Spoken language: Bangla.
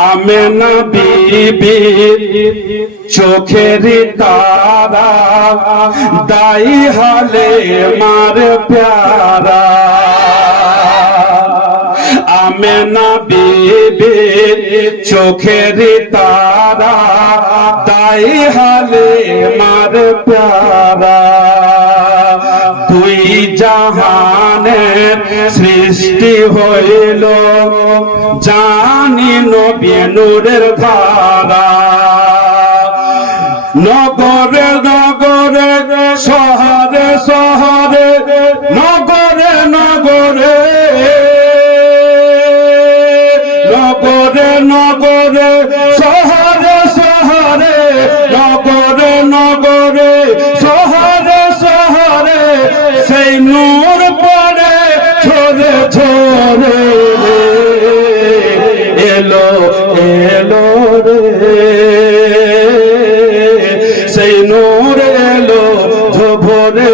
আমেনা বিবি চোখের তারা দাই হালে মার প্যারা আমেনা বিবি চোখের তারা দাই হালে মার প্যারা দুই জাহানের সৃষ্টি হইল জানি নবী নূরের ধারা নগরে নগরে শহরে শহরে নগরে নগরে নগরে নগরে শহরে শহরে নগরে নগরে শহরে শহরে সেই নূর পড়ে ঝরে ঝরে এলো এলো রে সেই নূর এলো ভোরে